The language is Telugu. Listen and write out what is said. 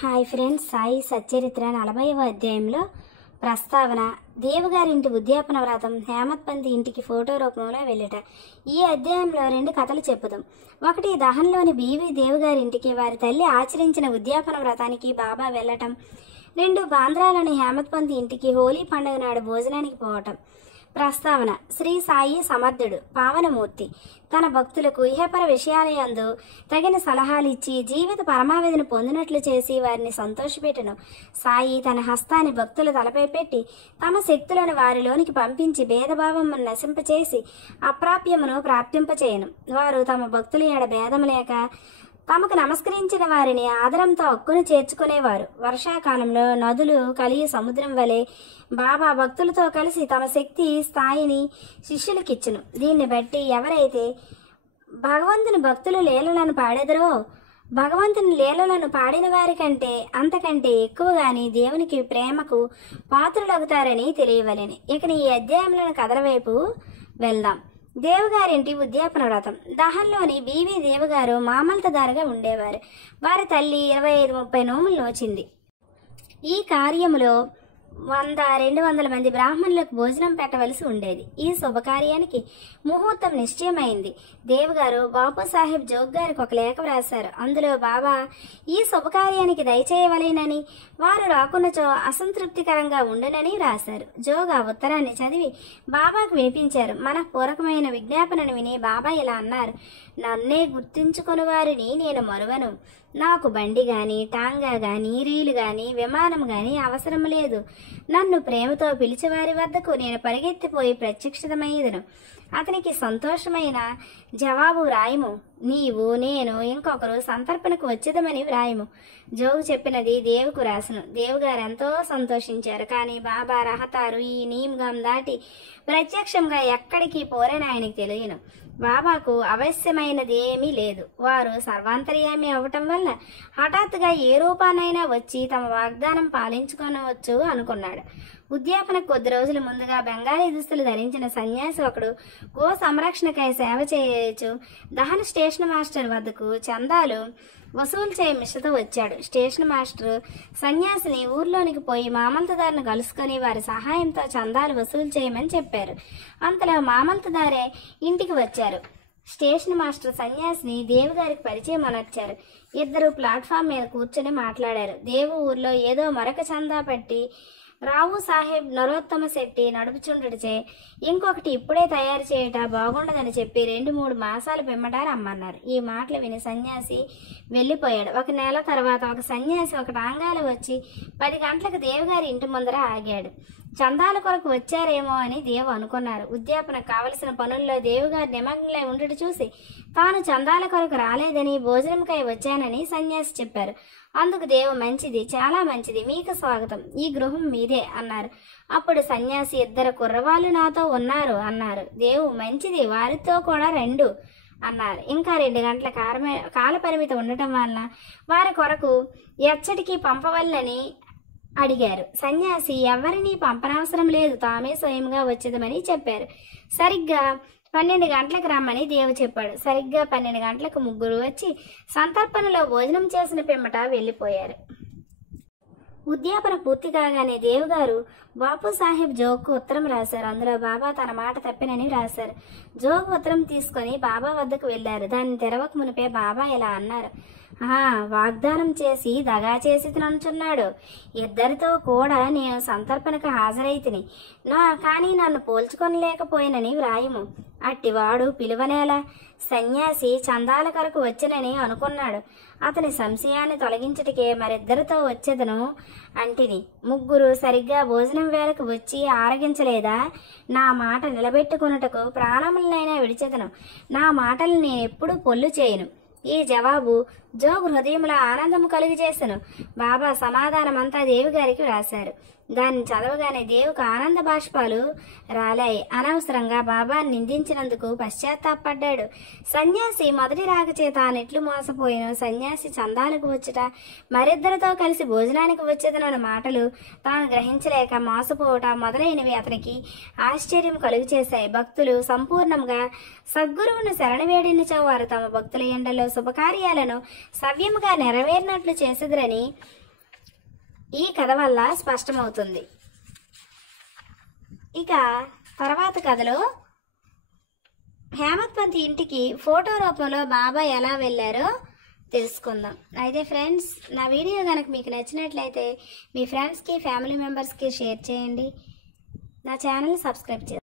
హాయ్ ఫ్రెండ్స్, సాయి సచ్చరిత్ర 40వ అధ్యాయంలో ప్రస్తావన దేవుగారింటి ఉద్యాపన వ్రతం హేమత్పంతి ఇంటికి ఫోటో రూపంలో వెళ్ళట. ఈ అధ్యాయంలో రెండు కథలు చెప్పుదాం. ఒకటి, దహన్లోని బీవీ దేవుగారింటికి వారి తల్లి ఆచరించిన ఉద్యాపన వ్రతానికి బాబా వెళ్ళటం. రెండు, బాంద్రాలోని హేమత్పంతి ఇంటికి హోలీ పండుగ నాడు భోజనానికి పోవటం. ప్రస్తావన శ్రీ సాయి సమర్థుడు పావనమూర్తి తన భక్తులకు ఇహపర విషయాలయందు తగిన సలహాలు ఇచ్చి జీవిత పరమావధిని పొందినట్లు చేసి వారిని సంతోషపెట్టును. సాయి తన హస్తాన్ని భక్తుల తలపై పెట్టి తమ శక్తులను వారిలోనికి పంపించి భేదభావమును నశింపచేసి అప్రాప్యమును ప్రాప్తింపచేయను. వారు తమ భక్తుల ఎడ భేదము లేక తమకు నమస్కరించిన వారిని ఆదరంతో హక్కును చేర్చుకునేవారు. వర్షాకాలంలో నదులు కలిగి సముద్రం వలె బాబా భక్తులతో కలిసి తమ శక్తి స్థాయిని శిష్యులకిచ్చును. దీన్ని బట్టి ఎవరైతే భగవంతుని భక్తులు లీలలను పాడెదరో భగవంతుని లీలలను పాడిన వారి కంటే అంతకంటే ఎక్కువగాని దేవునికి ప్రేమకు పాత్రులవుతారని తెలియవలెను. ఇక ఈ అధ్యాయంలోని కథల వైపు వెళ్దాం. దేవుగారింటి ఉద్యాపన వ్రతం. దహన్లోని బీవీ దేవుగారు మామల్తదారుగా ఉండేవారు. వారి తల్లి 25-30 నోములు నోచింది. ఈ కార్యములో 100-200 మంది బ్రాహ్మణులకు భోజనం పెట్టవలసి ఉండేది. ఈ శుభకార్యానికి ముహూర్తం నిశ్చయమైంది. దేవుగారు బాపు సాహెబ్ జోగ్ గారికి ఒక లేఖ వ్రాశారు. అందులో బాబా ఈ శుభకార్యానికి దయచేయవలేనని, వారు రాకున్నచో అసంతృప్తికరంగా ఉండునని వ్రాశారు. జోగ్ ఆ ఉత్తరాన్ని చదివి బాబాకు వినిపించారు. మనఃపూర్వకమైన విజ్ఞాపనను విని బాబా ఇలా అన్నారు: నన్నే గుర్తించుకుని వారిని నేను మరువను. నాకు బండి గాని, టాంగా గాని, రీలు గాని, విమానం గాని అవసరం లేదు. నన్ను ప్రేమతో పిలిచేవారి వద్దకు నేను పరిగెత్తిపోయి ప్రత్యక్షితమయ్యేదను. అతనికి సంతోషమైన జవాబు వ్రాయము. నీవు, నేను, ఇంకొకరు సంతర్పణకు వచ్చేదమని వ్రాయము. జోగు చెప్పినది దేవుకు రాసను. దేవుగారు ఎంతో సంతోషించారు. కానీ బాబా రహతారు ఈ నియమం దాటి ప్రత్యక్షంగా ఎక్కడికి పోరని ఆయనకు తెలియను. బాబాకు అవశ్యమైనది ఏమీ లేదు. వారు సర్వాంతర్యామి అవటం వల్ల హఠాత్తుగా ఏ రూపానైనా వచ్చి తమ వాగ్దానం పాలించుకోనవచ్చు అనుకున్నాడు. ఉద్యాపనకు కొద్ది రోజుల ముందుగా బెంగాలీ దుస్తులు ధరించిన సన్యాసి ఒకడు గో సంరక్షణకై సేవ చేయొచ్చు దహన స్టేషన్ మాస్టర్ వద్దకు చందాలు వసూలు చేయ మిషతో వచ్చాడు. స్టేషన్ మాస్టర్ సన్యాసిని ఊర్లోనికి పోయి మామల్తదారును కలుసుకొని వారి సహాయంతో చందాలు వసూలు చేయమని చెప్పారు. అంతలో మామల్తదారే ఇంటికి వచ్చారు. స్టేషన్ మాస్టర్ సన్యాసిని దేవుగారికి పరిచయం అనర్చారు. ఇద్దరు ప్లాట్ఫామ్ మీద కూర్చొని మాట్లాడారు. దేవు ఊర్లో ఏదో మరొక చందా పట్టి రావు సాహెబ్ నరోత్తమ శెట్టి నడుపుచుండడిచే ఇంకొకటి ఇప్పుడే తయారు చేయట బాగుండదని చెప్పి 2-3 మాసాలు పిమ్మట రమ్మన్నారు. ఈ మాటలు విని సన్యాసి వెళ్ళిపోయాడు. 1 నెల తర్వాత ఒక సన్యాసి ఒక టాంగాలో వచ్చి 10 గంటలకు దేవుగారి ఇంటి ముందర ఆగాడు. చందాల కొరకు వచ్చారేమో అని దేవు అనుకున్నారు. ఉద్యాపనకు కావలసిన పనుల్లో దేవుగారు నిమగ్నలై ఉండట చూసి తాను చందాల కొరకు రాలేదని భోజనంకై వచ్చానని సన్యాసి చెప్పారు. అందుకు దేవు మంచిది, చాలా మంచిది, మీకు స్వాగతం, ఈ గృహం మీదే అన్నారు. అప్పుడు సన్యాసి 2 కుర్రవాళ్ళు నాతో ఉన్నారు అన్నారు. దేవు మంచిది, వారితో కూడా రండు అన్నారు. ఇంకా 2 గంటల కాల పరిమితి ఉండటం వలన వారి కొరకు ఎచ్చటికి పంపవల్లని అడిగారు. సన్యాసి ఎవరిని పంపనవసరం లేదు, తామే స్వయంగా వచ్చేదమని చెప్పారు. సరిగ్గా 12 గంటలకు రమ్మని దేవు చెప్పాడు. సరిగ్గా 12 గంటలకు ముగ్గురు వచ్చి సంతర్పణలో భోజనం చేసిన పిమ్మట వెళ్ళిపోయారు. ఉద్యాపన పూర్తి కాగానే దేవుగారు బాపు సాహెబ్ జోగ్కు ఉత్తరం రాశారు. అందులో బాబా తన మాట తప్పినని రాశారు. జోగ్ ఉత్తరం తీసుకొని బాబా వద్దకు వెళ్లారు. దాన్ని తెరవక మునిపే బాబా ఇలా అన్నారు: వాగ్దానం చేసి దగా చేసి తినంచున్నాడు. ఇద్దరితో కూడా నేను సంతర్పణకు హాజరైతిని, కానీ నన్ను పోల్చుకొనలేకపోయినని వ్రాయము. అట్టివాడు పిలువనేలా? సన్యాసి చందాల కొరకు వచ్చినని అనుకున్నాడు. అతని సంశయాన్ని తొలగించుటకే మరిద్దరితో వచ్చేదను అంటిని. ముగ్గురు సరిగ్గా భోజనం వేళకు వచ్చి ఆరగించలేదా? నా మాట నిలబెట్టుకున్నటకు ప్రాణములనైనా విడిచెదను. నా మాటలు నేనెప్పుడు పొల్లు చేయను. ఈ జవాబు జోగ్ హృదయంలో ఆనందము కలుగజేసెను. బాబా సమాధానమంతా దేవుగారికి వ్రాశారు. దాన్ని చదవగానే దేవుకు ఆనంద బాష్పాలు రాలాయి. అనవసరంగా బాబాను నిందించినందుకు పశ్చాత్తాపడ్డాడు. సన్యాసి మొదటి రాకచే తానెట్లు మోసపోయినో, సన్యాసి చందాలకు వచ్చుట, మరిద్దరితో కలిసి భోజనానికి వచ్చేదన్న మాటలు తాను గ్రహించలేక మోసపోవట మొదలైనవి అతనికి ఆశ్చర్యం కలుగచేశాయి. భక్తులు సంపూర్ణంగా సద్గురువును శరణవేడినచో వారు తమ భక్తుల ఎండలో శుభకార్యాలను సవ్యముగా నెరవేరినట్లు చేసేదరని ఈ కథ వల్ల స్పష్టమవుతుంది. ఇక తర్వాత కథలో హేమత్ పంత్ ఇంటికి ఫోటో రూపంలో బాబా ఎలా వెళ్ళారో తెలుసుకుందాం. అయితే ఫ్రెండ్స్, నా వీడియో కనుక మీకు నచ్చినట్లయితే మీ ఫ్రెండ్స్కి, ఫ్యామిలీ మెంబర్స్కి షేర్ చేయండి. నా ఛానల్ సబ్స్క్రైబ్ చేయండి.